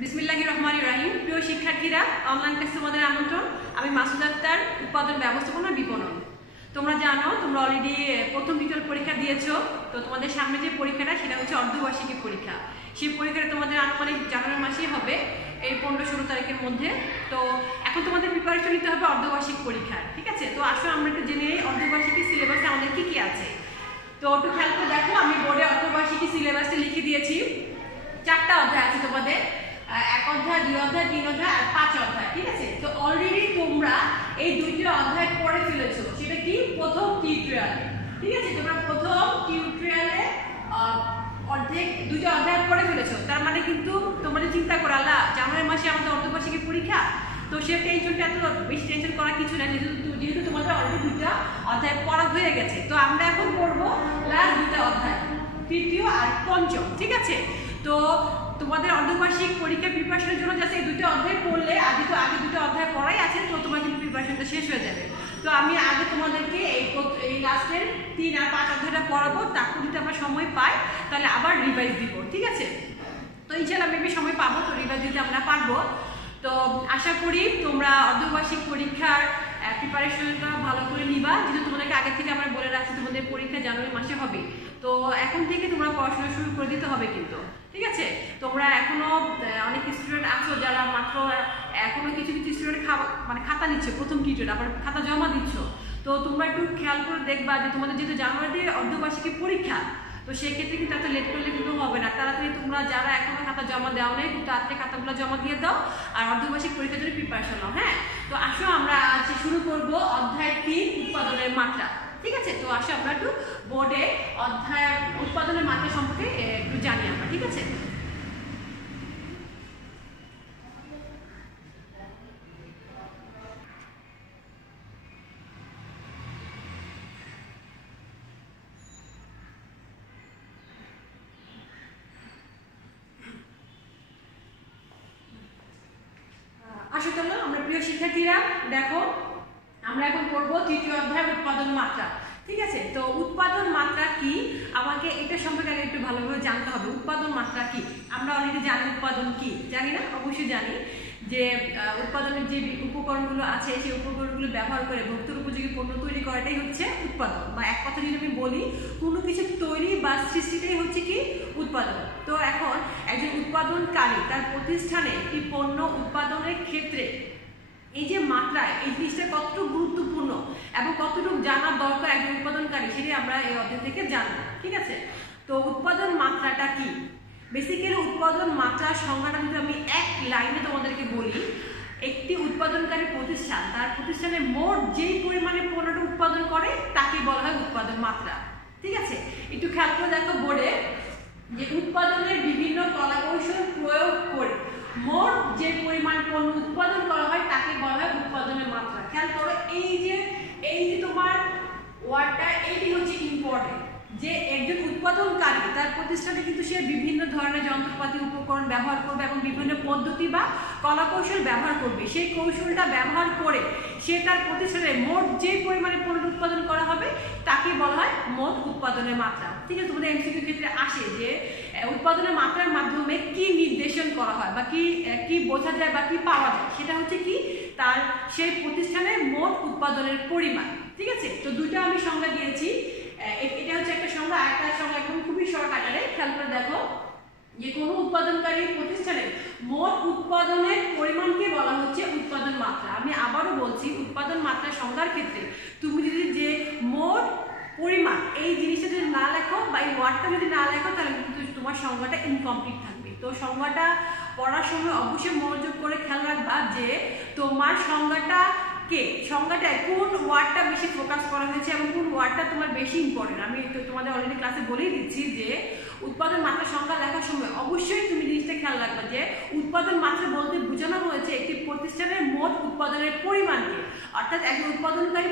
বিসমিল্লাহির রহমানির রহিম। প্রিয় শিক্ষার্থীরা, অনলাইন ক্লাসে তোমাদের আমন্ত্রণ। আমি মাসুদ আক্তার, উৎপাদন ব্যবস্থাপনা বিপণন। তোমরা জানো, তোমরা অলরেডি প্রথম দ্বিতীয় পরীক্ষা দিয়েছো। তো তোমাদের সামনে যে পরীক্ষাটা সেটা হচ্ছে অর্ধবার্ষিকী পরীক্ষা। সেই পরীক্ষাটা তোমাদের আনুমানিক জানুয়ারি মাসেই হবে, এই 15-16 তারিখের মধ্যে। তো এখন তোমাদের প্রিপারেশন নিতে হবে অর্ধবার্ষিক পরীক্ষার, ঠিক আছে? তো আসলে আমরা একটু জেনে নেই অর্ধবার্ষিকী সিলেবাসে আমাদের কি কি আছে। তো একটু খেয়াল করে দেখো, আমি বোর্ডে অর্ধবার্ষিকী সিলেবাসটা লিখে দিয়েছি। 4টা অধ্যায় আছে তোমাদের, 1 অধ্যায়, 2 অধ্যায়, 3 অধ্যায় আর 5 অধ্যায়, ঠিক আছে? তো অলরেডি তোমরা এই 2টা অধ্যায় পড়ে ফেলেছো। সেটা কি? প্রথম টিউটোরিয়ালে, ঠিক আছে? তোমরা প্রথম টিউটোরিয়ালে অর্ধেক 2টা অধ্যায় পড়ে ফেলেছো। তার মানে কিন্তু তোমরা চিন্তা করো, আল্লাহ জানুয়ারি মাসে আমাদের অর্ধবার্ষিকী পরীক্ষা, তো সে টেনশনটা এত বেশি টেনশন করার কিছু না, যেহেতু তোমাদের অলরেডি 2টা অধ্যায় পড়া হয়ে গেছে। তো আমরা এখন পড়বো লাস্ট 2টা অধ্যায়, তৃতীয় আর পঞ্চম, ঠিক আছে? তো তোমাদের অর্ধবার্ষিক পরীক্ষার প্রিপারেশনের জন্য জাস্ট এই 2টা অধ্যায় পড়লে, আগে 2টা অধ্যায় পড়াই আছে, তো তোমার কিন্তু প্রিপারেশনটা শেষ হয়ে যাবে। তো আমি আগে তোমাদেরকে এই লাস্টের 3 আর 5 অধ্যায়টা পড়াবো, তারপর যদি আমরা সময় পাই তাহলে আবার রিভাইজ দিব, ঠিক আছে? তো ইনশাআল্লাহ মেবি সময় পাবো, তো রিভাইজ দিতে আমরা পারবো। তো আশা করি তোমরা অর্ধবার্ষিক পরীক্ষার প্রিপারেশনটা ভালো করে নিবা, যেহেতু তোমাদেরকে আগে থেকে আমরা বলে রাখছি তোমাদের পরীক্ষা জানুয়ারি মাসে হবে। তো এখন থেকে তোমরা পড়াশোনা শুরু করে দিতে হবে কিন্তু, ঠিক আছে? তোমরা এখনো অনেক স্টুডেন্ট আছো যারা মাত্র এখনো কিছু স্টুডেন্ট খাতা নিচ্ছে প্রথম টিউটোরিয়াল, আবার খাতা জমা দিচ্ছ। তো তোমরা একটু খেয়াল করে দেখবা যে তোমাদের যেহেতু জানুয়ারিতে অর্ধবার্ষিকী পরীক্ষা, তো সেক্ষেত্রে কিন্তু এত লেট করলে কিন্তু হবে না। তাড়াতাড়ি তোমরা যারা এখনো খাতা জমা দেওয়া নেই, কিন্তু তাড়াতাড়ি খাতাগুলো জমা দিয়ে দাও আর অর্ধবার্ষিক পরীক্ষার জন্য প্রিপারেশন নাও, হ্যাঁ? তো আসো আমরা আজ শুরু করব অধ্যায় 3, উৎপাদনের মাত্রা, ঠিক আছে? তো আসো আমরা একটু বোর্ডে অধ্যায় উৎপাদনের মাত্রা সম্পর্কে একটু জানি আমরা, ঠিক আছে? আসো চলো আমরা প্রিয় শিক্ষার্থীরা দেখো, আমরা এখন পড়বো 3য় অধ্যায় উৎপাদন মাত্রা, ঠিক আছে? তো উৎপাদন মাত্রা কি, আমাকে এটা সম্পর্কে আগে একটু ভালোভাবে জানতে হবে। উৎপাদন মাত্রা কি? আমরা অলরেডি জানি উৎপাদন কি, জানি না? অবশ্যই জানি যে উৎপাদনের যে উপকরণগুলো আছে সেই উপকরণগুলো ব্যবহার করে ভোক্তার উপযোগী পণ্য তৈরি করাটাই হচ্ছে উৎপাদন, বা এক কথা যদি আমি বলি, কোনো কিছু তৈরি বা সৃষ্টিটাই হচ্ছে কি উৎপাদন। তো এখন একজন উৎপাদনকারী তার প্রতিষ্ঠানে একটি পণ্য উৎপাদনের ক্ষেত্রে এই যে মাত্রা, এই জিনিসটা কতটুকু গুরুত্বপূর্ণ এবং কতটুকু জানার দরকার একজন উৎপাদনকারী, সেটি আমরা এই অধ্যায় থেকে জানবো, ঠিক আছে? তো উৎপাদন মাত্রাটা কি? বেসিক্যালি উৎপাদন মাত্রার সংজ্ঞাটা যদি আমি এক লাইনে তোমাদেরকে বলি, একটি উৎপাদনকারী প্রতিষ্ঠান তার প্রতিষ্ঠানে মোট যেই পরিমাণে পণ্যটা উৎপাদন করে তাকে বলা হয় উৎপাদন মাত্রা, ঠিক আছে? একটু খেয়াল করে দেখো বোর্ডে, যে উৎপাদনের বিভিন্ন কলাকৌশল প্রয়োগ করে মোট যে পরিমাণ পণ্য উৎপাদন করা হয় তাকে বলা হয় উৎপাদনের মাত্রা। খেয়াল করো, এই যে তোমার ওয়ার্ডটা, এটি হচ্ছে ইম্পর্টেন্ট, যে একজন উৎপাদনকারী তার প্রতিষ্ঠানে কিন্তু সে বিভিন্ন ধরনের যন্ত্রপাতি উপকরণ ব্যবহার করবে এবং বিভিন্ন পদ্ধতি বা কলাকৌশল ব্যবহার করবে। সেই কৌশলটা ব্যবহার করে সে তার প্রতিষ্ঠানে মোট যে পরিমাণে পণ্য উৎপাদন করা হবে তাকে বলা হয় মোট উৎপাদনের মাত্রা, ঠিক আছে? তোমাদের এমসিকিউ ক্ষেত্রে আসে যে উৎপাদনের মাত্রার মাধ্যমে কি নির্দেশন করা হয় বা কি বোঝা যায় বা কি পাওয়া যায়, সেটা হচ্ছে কি তার সেই প্রতিষ্ঠানের মোট উৎপাদনের পরিমাণ, ঠিক আছে? তো 2টা আমি সংজ্ঞা দিয়েছি, এটা হচ্ছে একটা সংজ্ঞা, আরেকটা সংজ্ঞা একদম খুবই শর্ট আকারে। খেয়াল করে দেখো, যে কোনো উৎপাদনকারী প্রতিষ্ঠানের মোট উৎপাদনের পরিমাণকে বলা হচ্ছে উৎপাদন মাত্রা। আমি আবারও বলছি, উৎপাদন মাত্রার সংজ্ঞার ক্ষেত্রে তুমি যদি যে মোট পরিমাণ এই জিনিসটা যদি না লেখো বা এই ওয়ার্ডটা যদি না লেখো, তাহলে কিন্তু তোমার সংজ্ঞাটা ইনকমপ্লিট থাকবে। তো সংজ্ঞাটা পড়ার সময় অবশ্যই মনোযোগ করে খেয়াল রাখবা যে তোমার সংজ্ঞাটায় কোন ওয়ার্ডটা বেশি ফোকাস করা হয়েছে এবং কোন ওয়ার্ডটা তোমার বেশি ইম্পর্টেন্ট। আমি তো তোমাদের অলরেডি ক্লাসে বলেই দিচ্ছি যে উৎপাদন মাত্রা সংজ্ঞা লেখার সময় অবশ্যই তুমি জিনিসটা খেয়াল রাখবে যে উৎপাদন মাত্রা বলতে বোঝানো হয়েছে একটি প্রতিষ্ঠানের মোট উৎপাদনের পরিমাণকে, অর্থাৎ একজন উৎপাদনকারী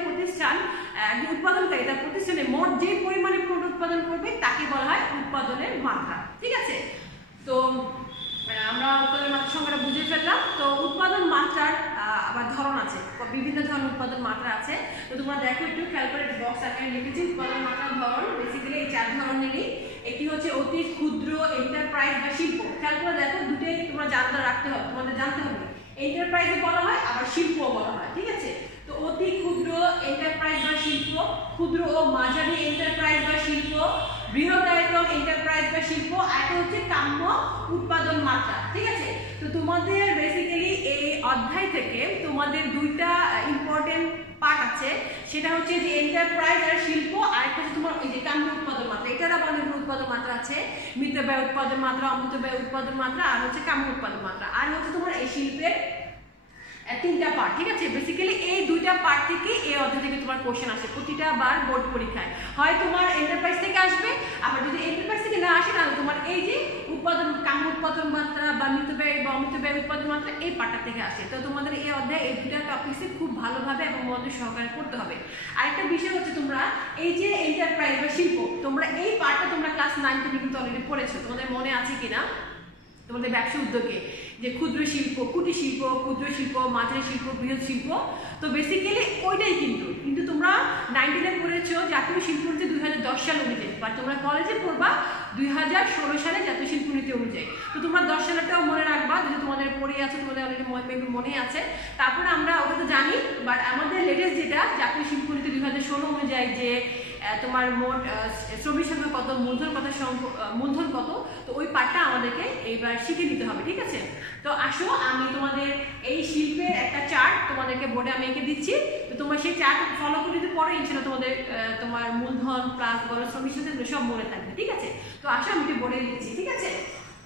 তার প্রতিষ্ঠানে মোট যে পরিমাণে পণ্য উৎপাদন করবে তাকে বলা হয় উৎপাদনের মাত্রা, ঠিক আছে? তো আমরা উৎপাদন মাত্রা সংখ্যাটা বুঝে ফেললাম। তো উৎপাদন মাত্রার আবার ধরন আছে, বিভিন্ন ধরনের উৎপাদন মাত্রা আছে। তো তোমরা দেখো, একটু খেয়াল করে বক্স আকারে লিখেছি উৎপাদন মাত্রার ধরন। বেসিক্যালি এই 4 ধরনেরই। একটি হচ্ছে অতি ক্ষুদ্র এন্টারপ্রাইজ বা শিল্প। খেয়াল করে দেখো, দুটোই তোমরা জানতে হবে। এন্টারপ্রাইজে বলা হয়, আবার শিল্পও বলা হয়, ঠিক আছে। তো অতি ক্ষুদ্র এন্টারপ্রাইজ বা শিল্প, ক্ষুদ্র ও মাঝারি এন্টারপ্রাইজ বা শিল্প, বৃহদায়তন এন্টারপ্রাইজ বা শিল্প, আর একটা হচ্ছে কাম্য উৎপাদন মাত্রা, ঠিক আছে। তো তোমাদের বেসিক্যালি এই অধ্যায় থেকে তোমাদের দুইটা ইম্পর্টেন্ট পার্ট আছে, সেটা হচ্ছে যে এন্টারপ্রাইজ আর শিল্প, আর একটা হচ্ছে তোমার এই যে কাম্য উৎপাদন মাত্রা। এটার আবার অনেকগুলো উৎপাদন মাত্রা আছে, মিতব্যয় উৎপাদন মাত্রা, অমিতব্যয় উৎপাদন মাত্রা, আর হচ্ছে কাম্য উৎপাদন মাত্রা, আর হচ্ছে তোমার এই শিল্পের তিনটা পার্ট, ঠিক আছে। বেসিক্যালি এই দুইটা পার্ট থেকে এই অধ্যায় থেকে তোমার কোশ্চেন আসে প্রতিটা বার বোর্ড পরীক্ষায়, হয় তোমার এন্টারপ্রাইজ থেকে আসবে, আবার যদি এন্টারপ্রাইজ থেকে না আসে তাহলে তোমার এই যে উৎপাদন কাম্য উৎপাদন মাত্রা বা মিতব্যয় বা অমিতব্যয় উৎপাদন মাত্রা এই পার্টটা থেকে আসে। তো তোমাদের এই অধ্যায় এই দুইটা টপিকসে খুব ভালোভাবে এবং মনোযোগ সহকারে পড়তে হবে। আরেকটা বিষয় হচ্ছে তোমরা এই যে এন্টারপ্রাইজ বা শিল্প, তোমরা এই পার্টটা তোমরা ক্লাস 9 থেকে কিন্তু অলরেডি পড়েছো, তোমাদের মনে আছে কিনা তোমাদের ব্যবসা উদ্যোগে যে ক্ষুদ্র শিল্প, কুটির শিল্প, ক্ষুদ্র শিল্প, মাঝারি শিল্প, বৃহৎ শিল্প। তো বেসিক্যালি ওইটাই কিন্তু তোমরা 9-এ পড়েছো জাতীয় শিল্পনীতি 2010 সাল অনুযায়ী, বা তোমরা কলেজে পড়বা 2016 সালে জাতীয় শিল্পনীতি অনুযায়ী। তো তোমরা 10 সালটাও মনে রাখবা, যদি তোমাদের পড়ে আছে, তোমাদের অলরেডি মনে আছে। তারপরে আমরা ওটা তো জানি, বাট আমাদের লেটেস্ট যেটা জাতীয় শিল্পনীতি 2016 অনুযায়ী যে তোমার মোট শ্রমিক সংখ্যা কত, মূলধন কত, তো ওই পার্টটা আমাদেরকে এইবার শিখে নিতে হবে, ঠিক আছে। তো আসো আমি তোমাদের এই শিল্পের একটা চার্ট তোমাদেরকে বোর্ডে আমি এঁকে দিচ্ছি, তো তোমরা সেই চার্ট ফলো করে দিতে পরে ইনশাআল্লাহ তোমাদের তোমার মূলধন প্লাস বড় শ্রমিক সংখ্যা সব মনে থাকবে, ঠিক আছে। তো আসো আমি একটু বোর্ডে লিখছি, ঠিক আছে।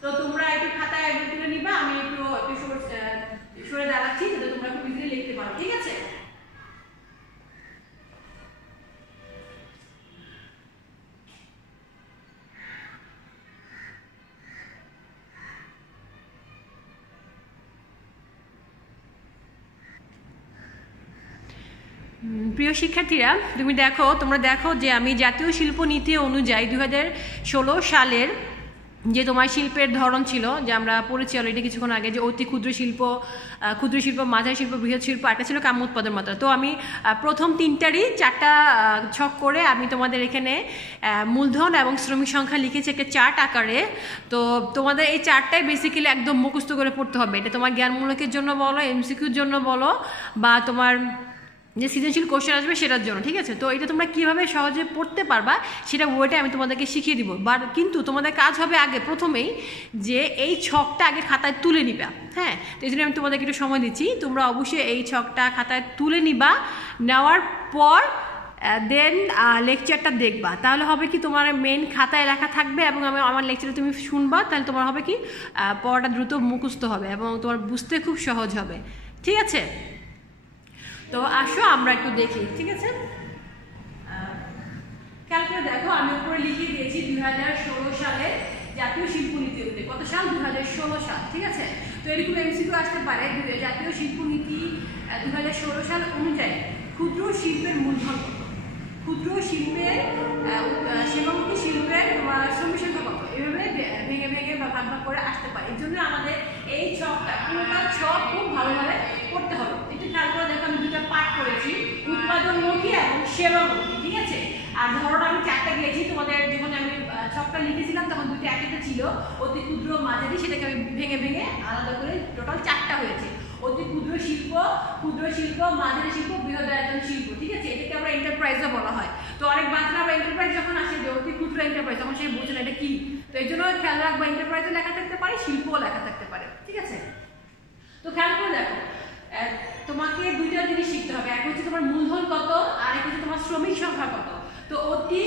তো তোমরা একটু খাতায় তুলে নিবা, আমি একটু সরে দাঁড়াচ্ছি যাতে তোমরা খুব ইজিলি লিখতে পারো, ঠিক আছে। প্রিয় শিক্ষার্থীরা, তোমরা দেখো যে আমি জাতীয় শিল্পনীতি অনুযায়ী 2016 সালের যে তোমার শিল্পের ধরন ছিল, যে আমরা পড়েছি অলরেডি কিছুক্ষণ আগে, যে অতি ক্ষুদ্র শিল্প, মাঝারি শিল্প, বৃহৎ শিল্প, একটা ছিল কাম্য উৎপাদন মাত্রা। তো আমি প্রথম তিনটারই 4টা ছক করে আমি তোমাদের এখানে মূলধন এবং শ্রমিক সংখ্যা লিখেছি একটা চার্ট আকারে। তো তোমাদের এই চার্টটাই বেসিক্যালি একদম মুখস্থ করে পড়তে হবে। এটা তোমার জ্ঞানমূলকের জন্য বলো, এমসিকিউর জন্য বলো, বা তোমার যে সৃজনশীল কোশ্চেন আসবে সেটার জন্য, ঠিক আছে। তো এটা তোমরা কীভাবে সহজে পড়তে পারবা সেটা ওয়েটে আমি তোমাদেরকে শিখিয়ে দিব, বাট কিন্তু তোমাদের কাজ হবে আগে প্রথমেই যে এই ছকটা আগে খাতায় তুলে নিবা, হ্যাঁ। তো এই জন্য আমি তোমাদেরকে একটু সময় দিচ্ছি, তোমরা অবশ্যই এই ছকটা খাতায় তুলে নিবা, নেওয়ার পর দেন লেকচারটা দেখবা, তাহলে হবে কি তোমার মেন খাতায় লেখা থাকবে এবং আমার লেকচারে তুমি শুনবা, তাহলে তোমার হবে কি পড়াটা দ্রুত মুখস্থ হবে এবং তোমার বুঝতে খুব সহজ হবে, ঠিক আছে। তো আসো আমরা একটু দেখি, ঠিক আছে। খেয়াল করে দেখো, আমি উপরে লিখে দিয়েছি 2016 সালে জাতীয় শিল্পনীতি অনুযায়ী। কত সাল? 2016 সাল, ঠিক আছে। তো এরকম এমসিকিউ আসতে পারে, জাতীয় শিল্পনীতি 2016 সাল অনুযায়ী ক্ষুদ্র শিল্পের মূলধন কত, ক্ষুদ্র শিল্পের সেবামুখী শিল্পের শ্রমিক সংখ্যা কত, এভাবে ভেঙে ভেঙে বা ভাগ ভাগ করে আসতে পারে। এর জন্য আমাদের এই ছকটা পুরোটা ছক খুব ভালোভাবে পড়তে হবে। একটু খেয়াল করে দেখো, আমি দুটা পার্ট করেছি, উৎপাদনমুখী এবং সেবামুখী, ঠিক আছে। আর ধরো আমি 4টা দিয়েছি, তোমাদের যখন আমি ছকটা লিখেছিলাম তখন দুটো একটা ছিল অতি ক্ষুদ্র মাঝারি, সেটাকে আমি ভেঙে ভেঙে আলাদা করে টোটাল 4টা হয়েছে। অতি ক্ষুদ্র শিল্প, মাঝারি শিল্প, বৃহদায়তন শিল্প, ঠিক আছে। এটাকে আমরা এন্টারপ্রাইজও বলা হয়। তো অনেক বাচ্চারা আমরা এন্টারপ্রাইজ যখন আসে যে অতি ক্ষুদ্র এন্টারপ্রাইজ, তখন সে বোঝে না এটা কি। তো এই জন্য খেয়াল রাখবো, এন্টারপ্রাইজও লেখা থাকতে পারে, শিল্পও লেখা থাকতে পারে, ঠিক আছে। তো খেয়াল করে দেখো, তোমাকে দুইটা জিনিস শিখতে হবে, এক হচ্ছে তোমার মূলধন কত, আর এক হচ্ছে তোমার শ্রমিক সংখ্যা কত। তো অতি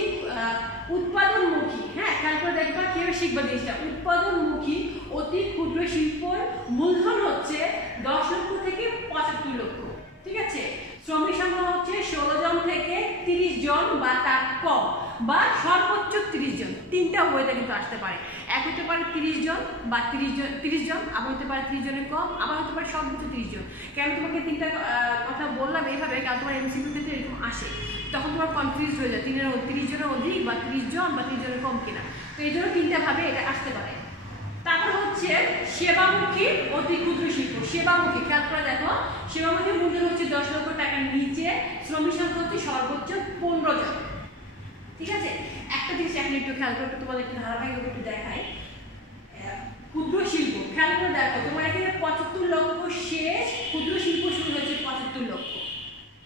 উৎপাদনমুখী, হ্যাঁ, খেয়াল করে দেখবা কিভাবে শিখবা জিনিসটা। উৎপাদনমুখী অতি ক্ষুদ্র শিল্পর মূলধন হচ্ছে 10 লক্ষ থেকে 75 লক্ষ, ঠিক আছে। শ্রমিক সংখ্যা হচ্ছে 16 জন থেকে 30 জন বা তার কম, বা সর্বোচ্চ 30 জন। তিনটা ওয়েতে কিন্তু আসতে পারে, এক হতে পারে 30 জন বা 30 জন, আবার হতে পারে 30 জনের কম, আবার হতে পারে সর্বোচ্চ 30 জন। কেন তোমাকে তিনটা কথা বললাম এইভাবে, কারণ তোমার এমসিকিউ ক্ষেত্রে এরকম আসে, তখন তোমার কনফিউজ হয়ে যায় 30 জনের অধিক বা 30 জন বা 30 জনের কম কিনা। তো এই জন্য তিনটা ভাবে এটা আসতে পারে। তারপর হচ্ছে সেবামুখী অতি ক্ষুদ্র শিল্প। সেবামুখী, খেয়াল করে দেখো, সেবামুখী মূল্য হচ্ছে 10 লক্ষ টাকার নিচে, শ্রমিক সংখ্যা হচ্ছে সর্বোচ্চ 15 জন, ঠিক আছে, একটা জিনিস এখন একটু খেয়াল করে তোমাদের একটু ধারাবাহিকভাবে একটু দেখায়। ক্ষুদ্র শিল্প খেয়াল করে দেখো, তোমার এখানে 75 লক্ষ শেষ, ক্ষুদ্র শিল্প শুরু হয়েছে 75 লক্ষ।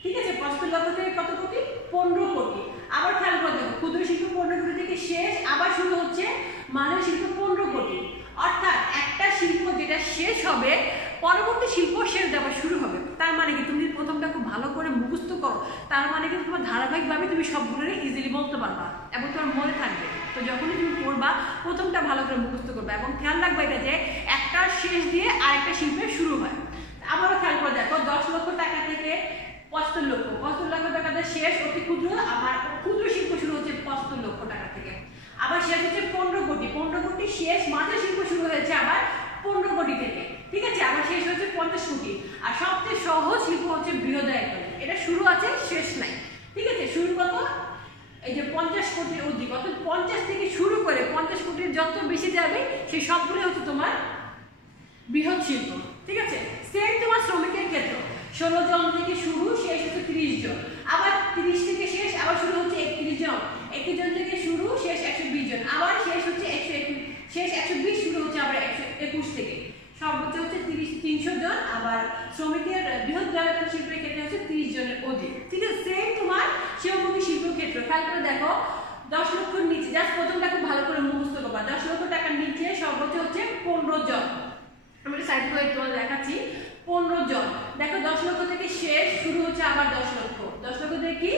ঠিক আছে, 75 লক্ষ থেকে কত কোটি? 15 কোটি। আবার খেয়াল করে দেখো, ক্ষুদ্র শিল্প 15 কোটি থেকে শেষ, আবার শুরু হচ্ছে মাঝারি শিল্প 15 কোটি। অর্থাৎ একটা শিল্প যেটা শেষ হবে, পরবর্তী শিল্প শেষ দেওয়া শুরু হবে। তার মানে কি, তুমি প্রথমটা খুব ভালো করে মুখস্থ করো, তার মানে কি তোমার ধারাবাহিকভাবে তুমি সবগুলোরই ইজিলি বলতে পারবা এবং তোমার মনে থাকবে। তো যখনই তুমি পড়বা, প্রথমটা ভালো করে মুখস্থ করবে এবং খেয়াল রাখবে এটা যে একটা শেষ দিয়ে আরেকটা শিল্পের শুরু হয়। আবারও খেয়াল করে দেখো, 10 লক্ষ টাকা থেকে 75 লক্ষ, 75 লক্ষ টাকাতে শেষ অতি ক্ষুদ্র, আবার ক্ষুদ্র শিল্প শুরু হচ্ছে 75 লক্ষ টাকা থেকে। আবার শেষ হচ্ছে 15 কোটি, 15 কোটি শেষ, মাঝারি শিল্প শুরু হয়েছে আবার 15 কোটি থেকে। ঠিক আছে, আবার শেষ হচ্ছে 50 কোটি। আর সবচেয়ে সহজ শিল্প হচ্ছে বৃহদায়তন, এটা শুরু আছে শেষ নাই। ঠিক আছে, শুরু কত? এই যে 50 কোটির অধিক, অর্থাৎ 50 থেকে শুরু করে 50 কোটির যত বেশি যাবে সেই সবগুলো হচ্ছে তোমার বৃহৎ শিল্প। ঠিক আছে, সেম তোমার শ্রমিকের ক্ষেত্র, 16 জন থেকে শুরু, শেষ হচ্ছে 30 জন। আবার 30 থেকে শেষ, আবার শুরু হচ্ছে 31 জন। 31 জন থেকে শুরু, শেষ 120 জন। আবার শেষ হচ্ছে 121, শেষ 120, শুরু হচ্ছে আবার 121 থেকে। সর্বোচ্চ হচ্ছে 300 জন। আবার শ্রমিকের বৃহদায়তন শিল্পের ক্ষেত্রে হচ্ছে 30 জনের অধিক। ঠিক আছে, সেম তোমার সেবমুখী শিল্প ক্ষেত্র। খেয়াল করে দেখো, 10 লক্ষর নিচে, জাস্ট প্রথমটা খুব ভালো করে মুখস্থ করবা, 10 লক্ষ টাকার নিচে সর্বোচ্চ হচ্ছে 15 জন। আমি সাইড করে তোমাদের দেখাচ্ছি, 15 জন। দেখো, 10 লক্ষ থেকে শেষ, শুরু হচ্ছে আবার 10 লক্ষ। 10 লক্ষ থেকে কি?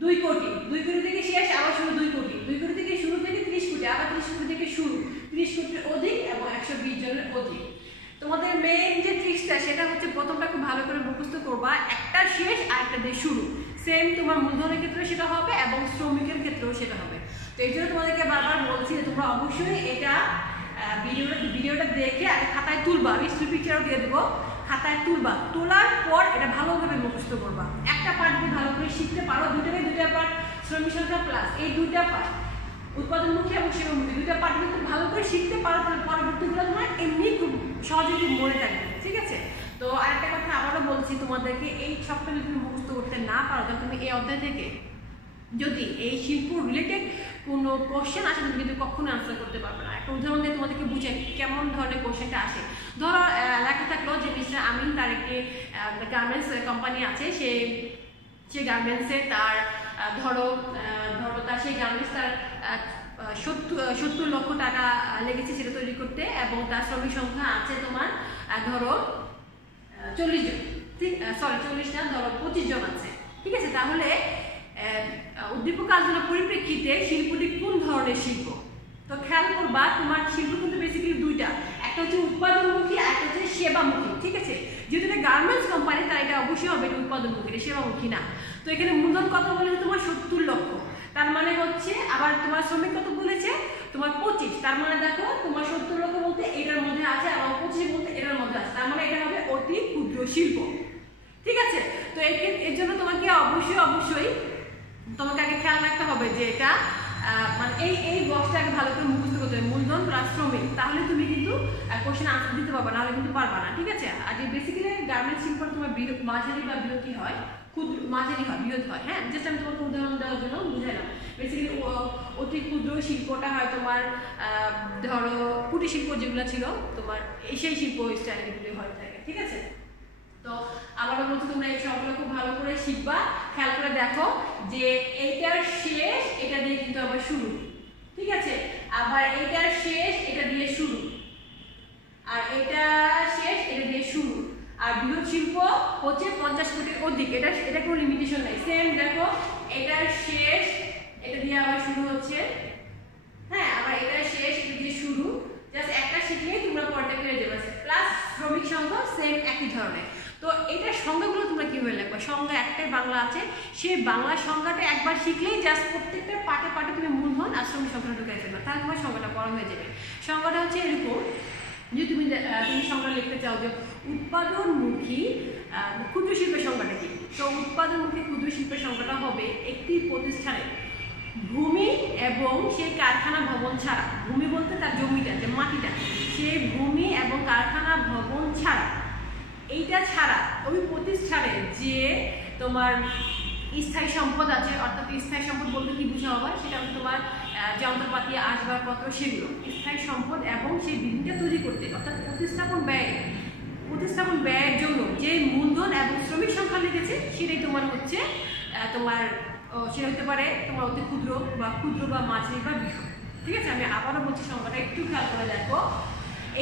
2 কোটি। 2 কোটি থেকে শেষ, আবার শুরু 2 কোটি। 2 কোটি থেকে শুরু থেকে 30 কোটি, আবার 30 কোটি থেকে শুরু, 30 কোটির অধিক এবং 120 জনের অধিক। তোমাদের মেইন যে ট্রিক্সটা সেটা হচ্ছে প্রথমটা খুব ভালো করে মুখস্থ করবা, একটা শেষ আর একটা দিয়ে শুরু। সেম তোমার মূলধনের ক্ষেত্রে সেটা হবে এবং শ্রমিকের ক্ষেত্রেও সেটা হবে। তো এই জন্য তোমাদেরকে বারবার বলছি যে তোমরা অবশ্যই এটা ভিডিওটা দেখে আগে খাতায় তুলবা, আমি স্ক্রিন পিকচারও দিয়ে দেবো, খাতায় তুলবা, তোলার পর এটা ভালোভাবে মুখস্থ করবা। একটা পার্ট যদি ভালো করে শিখতে পারো, দুইটা পার্ট শ্রমিক সংখ্যা প্লাস এই দুইটা পার্ট উৎপাদনমুখী এবং সেবামুখী, দুইটা পার্ট যদি ভালো করে শিখতে পারো, তাহলে পরবর্তীগুলো তোমার এমনি খুব সহজে খুব মনে থাকবে। ঠিক আছে, তো আরেকটা কথা আবারও বলছি তোমাদেরকে, এই সবটা যদি তুমি মুখস্থ করতে না পারো, তাহলে তুমি এই অধ্যায় থেকে যদি এই শিল্প রিলেটেড কোনো কোশ্চেন আসে, তুমি কিন্তু কখনো আনসার করতে পারবে না। একটা উদাহরণ দিয়ে তোমাদেরকে বুঝে কেমন ধরনের কোশ্চেনটা আসে। ধরো লেখা থাকলো যে মিস্টার আমিন, তার একটি গার্মেন্টস কোম্পানি আছে, সে গার্মেন্টসে তার ধরো তার সেই গার্মেন্টস তার 70 লক্ষ টাকা লেগেছে সেটা তৈরি করতে, এবং তার শ্রমিক সংখ্যা আছে তোমার ধরো 40 জন। ঠিক, সরি 40 না, ধরো 25 জন আছে। ঠিক আছে, তাহলে উদ্দীপক আলোচনার পরিপ্রেক্ষিতে শিল্পটি কোন ধরনের শিল্প? তো খেয়াল করবা, তোমার শিল্প কিন্তু বেসিক্যালি দুইটা, একটা হচ্ছে উৎপাদনমুখী আর একটা হচ্ছে সেবামুখী। ঠিক আছে, যেহেতু এটা গার্মেন্টস কোম্পানি, তাই এটা অবশ্যই হবে উৎপাদনমুখী, এটা সেবামুখী না। তো এখানে মূলধন কত বলেছে? তোমার 70 লক্ষ। তার মানে হচ্ছে, আবার তোমার শ্রমিক কত বলেছে? তোমার 25। তার মানে দেখো, তোমার 70 লক্ষ বলতে এটার মধ্যে আছে, এবং 25 বলতে এটার মধ্যে আছে। তার মানে এটা হবে অতি ক্ষুদ্র শিল্প। ঠিক আছে, তো এর জন্য তোমাকে অবশ্যই তোমাকে আগে খেয়াল রাখতে হবে যে এটা মানে এই বক্সটাকে ভালো করে মুখস্থ করতে হবে, মূলধন প্লাস শ্রমিক, তাহলে তুমি কিন্তু কোশ্চেন আনসার দিতে পারবে, নাহলে কিন্তু পারবা না। ঠিক আছে, আর যে বেসিক্যালি গার্মেন্টস শিল্প তোমার মাঝারি বা বৃহৎ হয়, মাঝারি হয়, বৃহৎ হয়। হ্যাঁ, জাস্ট আমি তোমাকে উদাহরণ দেওয়ার জন্য বুঝাইলাম। বেসিক্যালি অতি ক্ষুদ্র শিল্পটা হয় তোমার ধরো কুটির শিল্প যেগুলো ছিল তোমার, সেই শিল্প স্টাইলগুলি হয়ে থাকে। ঠিক আছে, তো আবারও বলছি, তোমরা এই সবগুলো খুব ভালো করে শিখবা। খেয়াল করে দেখো যে এইটার শেষ এটা দিয়ে কিন্তু আবার শুরু। ঠিক আছে, আবার এইটার শেষ এটা দিয়ে শুরু, আর এটা শেষ এটা দিয়ে শুরু। আর বৃহৎ শিল্প হচ্ছে 50 কোটির অধিক, এটা কোনো লিমিটেশন নাই। সেম দেখো, এটার শেষ এটা দিয়ে আবার শুরু হচ্ছে, হ্যাঁ, আবার এটার শেষ এটা দিয়ে শুরু। জাস্ট একটা শিখলেই তোমরা পড়তে পেরে যাবে। প্লাস শ্রমিক সংখ্যা সেম একই ধরনের। তো এটার সংজ্ঞাগুলো তোমরা কিভাবে লিখবে? সংজ্ঞা একটাই বাংলা আছে, সেই বাংলা সংজ্ঞাটা একবার শিখলেই জাস্ট প্রত্যেকটা পাটে তুমি মূলধন আর শ্রমিক সংখ্যাটা ঢুকাই ফেলবে, তাহলে তোমার সংজ্ঞাটা বড় হয়ে যাবে। সংজ্ঞাটা হচ্ছে এরকম যে তুমি সংজ্ঞা লিখতে চাও যে উৎপাদনমুখী ক্ষুদ্র শিল্পের সংজ্ঞাটা কি? তো উৎপাদনমুখী ক্ষুদ্র শিল্পের সংজ্ঞাটা হবে একটি প্রতিষ্ঠানের ভূমি এবং সেই কারখানা ভবন ছাড়া, ভূমি বলতে তার জমিটা, যে মাটিটা, সেই ভূমি এবং কারখানা ভবন ছাড়া, এইটা ছাড়া ওই প্রতিষ্ঠানে যে তোমার স্থায়ী সম্পদ আছে, অর্থাৎ স্থায়ী সম্পদ বলতে কি বোঝানো হয়, সেটা হচ্ছে তোমার যন্ত্রপাতি, আসবাবপত্র, সেগুলো স্থায়ী সম্পদ এবং সেই বিল্ডিংটা তৈরি করতে, অর্থাৎ প্রতিস্থাপন ব্যয়ের জন্য যে মূলধন এবং শ্রমিক সংখ্যা লেগেছে সেটাই তোমার হচ্ছে সেটা হতে পারে তোমার অতি ক্ষুদ্র বা মাঝারি বা বৃহৎ। ঠিক আছে, আমি আবারও বলছি, সংখ্যাটা একটু খেয়াল করে দেখো।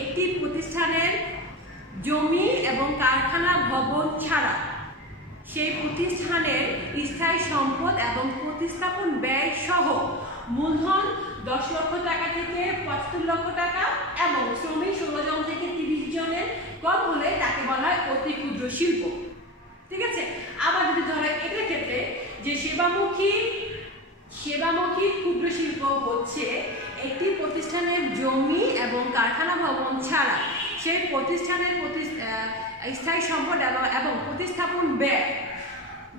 একটি প্রতিষ্ঠানের জমি এবং কারখানা ভবন ছাড়া সেই প্রতিষ্ঠানের স্থায়ী সম্পদ এবং প্রতিস্থাপন ব্যয় সহ মূলধন 10 লক্ষ টাকা থেকে 75 লক্ষ টাকা এবং শ্রমিক 16 জন থেকে 30 জনের কম হলে তাকে বলা হয় অতি ক্ষুদ্র শিল্প। ঠিক আছে, আবার যদি ধরো এটার ক্ষেত্রে যে সেবামুখী ক্ষুদ্র শিল্প হচ্ছে একটি প্রতিষ্ঠানের জমি এবং কারখানা ভবন ছাড়া সেই প্রতিষ্ঠানের স্থায়ী সম্পদ এবং প্রতিস্থাপন ব্যয়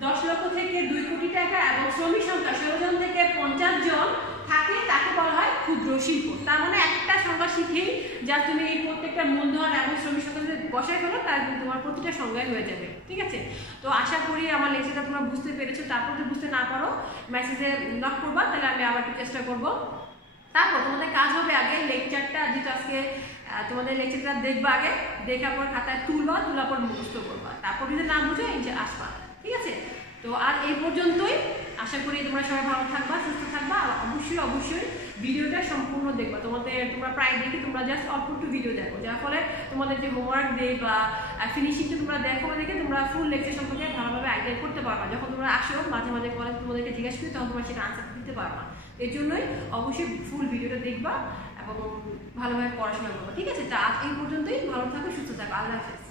10 লক্ষ থেকে 2 কোটি টাকা এবং শ্রমিক সংখ্যা 16 জন থেকে 50 জন থাকে, তাকে বলা হয় ক্ষুদ্র শিল্প। তার মানে একটা সংখ্যা শিখেই যা তুমি এই প্রত্যেকটা মূলধন এবং শ্রমিক সংখ্যা যদি বসাই ফেলো, তার তোমার প্রতিটা সংজ্ঞায় হয়ে যাবে। ঠিক আছে, তো আশা করি আমার লেকচারটা তোমরা বুঝতে পেরেছো। তারপর যদি বুঝতে না পারো মেসেজে নক করবা, তাহলে আমি আবার একটু চেষ্টা করবো। তারপর তোমাদের কাজ হবে আগে লেকচারটা, যেহেতু আজকে তোমাদের লেকচারটা দেখবা, আগে দেখার পর খাতায় তোলার পর মুখস্থ করবা, তারপর যদি না বুঝো এই যে আসবা। ঠিক আছে, তো আর এই পর্যন্তই। আশা করি তোমরা সবাই ভালো থাকবা, সুস্থ থাকবা। আর অবশ্যই ভিডিওটা সম্পূর্ণ দেখবা। তোমরা প্রায় দেখি তোমরা জাস্ট অল্প একটু ভিডিও দেখো, যার ফলে তোমাদের যে হোমওয়ার্ক দেয় বা ফিনিশিংটা তোমরা দেখো, দেখে তোমরা ফুল লেকচার সম্পর্কে ভালোভাবে আইডিয়া করতে পারবা। যখন তোমরা আসো মাঝে কলেজ তোমাদেরকে জিজ্ঞাসা করি, তখন তোমরা সেটা আনসার দিতে পারবা। এর জন্যই অবশ্যই ফুল ভিডিওটা দেখবা এবং ভালোভাবে পড়াশোনা করবা। ঠিক আছে, তা এই পর্যন্তই। ভালো থাকো, সুস্থ থাকো। আল্লাহ হাফেজ।